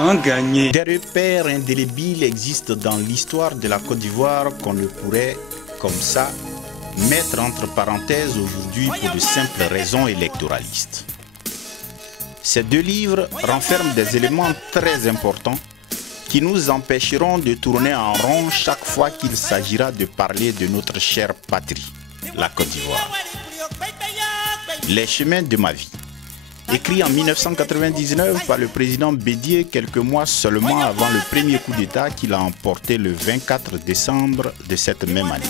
ont gagné. Des repères indélébiles existent dans l'histoire de la Côte d'Ivoire qu'on ne pourrait, comme ça, mettre entre parenthèses aujourd'hui pour de simples raisons électoralistes. Ces deux livres renferment des éléments très importants qui nous empêcheront de tourner en rond chaque fois qu'il s'agira de parler de notre chère patrie, la Côte d'Ivoire. Les chemins de ma vie. Écrit en 1999 par le président Bédié quelques mois seulement avant le premier coup d'État qu'il a emporté le 24 décembre de cette même année.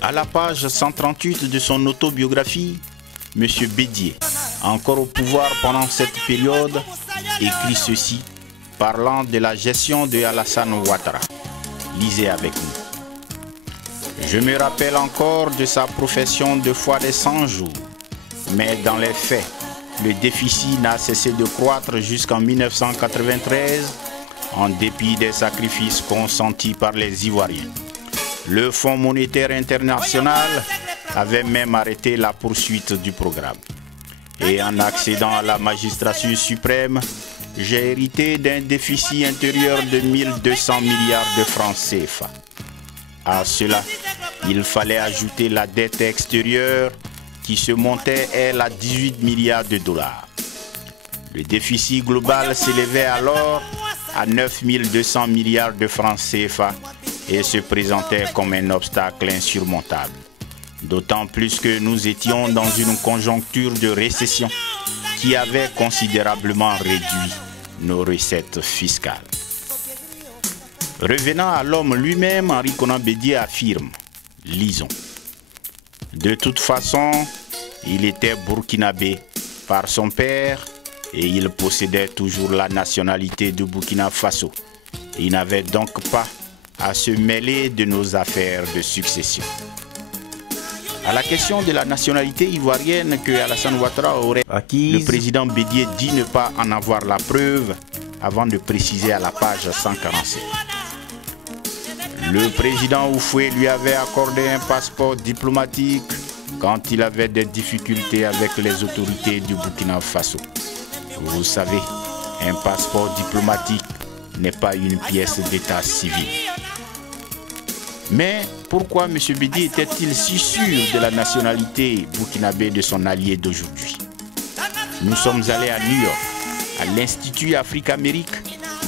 À la page 138 de son autobiographie, M. Bédié, encore au pouvoir pendant cette période, écrit ceci, parlant de la gestion de Alassane Ouattara. Lisez avec nous. Je me rappelle encore de sa profession de foi des 100 jours, mais dans les faits, le déficit n'a cessé de croître jusqu'en 1993, en dépit des sacrifices consentis par les Ivoiriens. Le Fonds monétaire international avait même arrêté la poursuite du programme. Et en accédant à la magistrature suprême, j'ai hérité d'un déficit intérieur de 1200 milliards de francs CFA. À cela, il fallait ajouter la dette extérieure qui se montait, elle, à 18 milliards de dollars. Le déficit global s'élevait alors à 9200 milliards de francs CFA et se présentait comme un obstacle insurmontable. D'autant plus que nous étions dans une conjoncture de récession qui avait considérablement réduit nos recettes fiscales. Revenant à l'homme lui-même, Henri Konan Bédié affirme, lisons. De toute façon, il était burkinabé par son père et il possédait toujours la nationalité du Burkina Faso. Il n'avait donc pas à se mêler de nos affaires de succession. À la question de la nationalité ivoirienne que Alassane Ouattara aurait acquise, le président Bédié dit ne pas en avoir la preuve avant de préciser à la page 147. Le président Oufoué lui avait accordé un passeport diplomatique quand il avait des difficultés avec les autorités du Burkina Faso. Vous savez, un passeport diplomatique n'est pas une pièce d'état civil. Mais pourquoi M. Bédié était-il si sûr de la nationalité burkinabé de son allié d'aujourd'hui? Nous sommes allés à New York, à l'Institut Afrique-Amérique,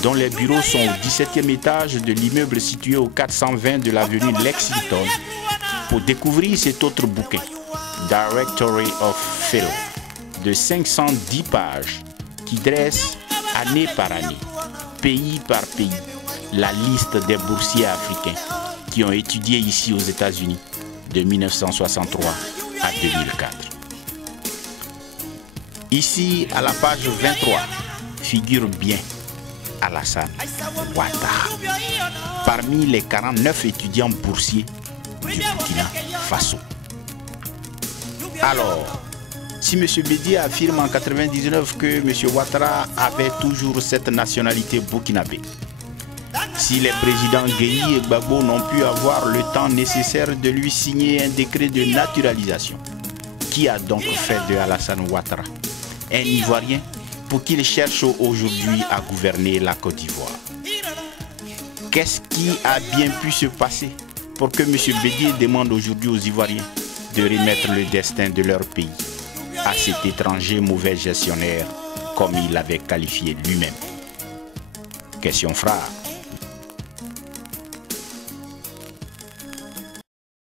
dont les bureaux sont au 17e étage de l'immeuble situé au 420 de l'avenue Lexington, pour découvrir cet autre bouquin, Directory of Fellows, de 510 pages, qui dresse année par année, pays par pays, la liste des boursiers africains qui ont étudié ici aux États-Unis de 1963 à 2004. Ici, à la page 23, figure bien Alassane Ouattara, parmi les 49 étudiants boursiers du Burkina Faso. Alors, si M. Bédié affirme en 1999 que M. Ouattara avait toujours cette nationalité burkinabé, si les présidents Gueye et Gbagbo n'ont pu avoir le temps nécessaire de lui signer un décret de naturalisation, qui a donc fait de Alassane Ouattara un Ivoirien pour qu'il cherche aujourd'hui à gouverner la Côte d'Ivoire? Qu'est-ce qui a bien pu se passer pour que M. Bédié demande aujourd'hui aux Ivoiriens de remettre le destin de leur pays à cet étranger mauvais gestionnaire, comme il l'avait qualifié lui-même? Question frappe.